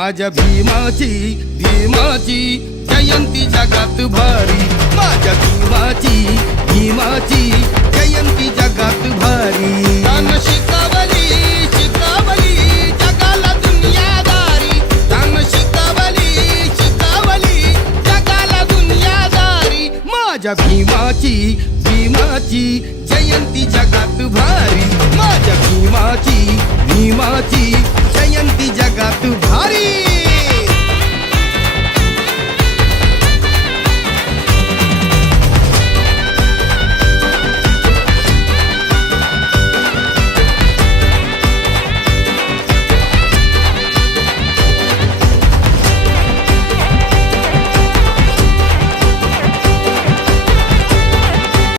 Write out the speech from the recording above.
माझ्या भीमाची भीमाची जयंती जगात भारी, माझ्या भीमाची जयंती जगात भारी. तान शिकवली शिकवली जगाला दुनियादारी, तान शिकवली शिकवली जगाला दुनियादारी. माझ्या भीमाची जयंती जगात भारी, माझ्या भीमाची जयंती जगात भारी.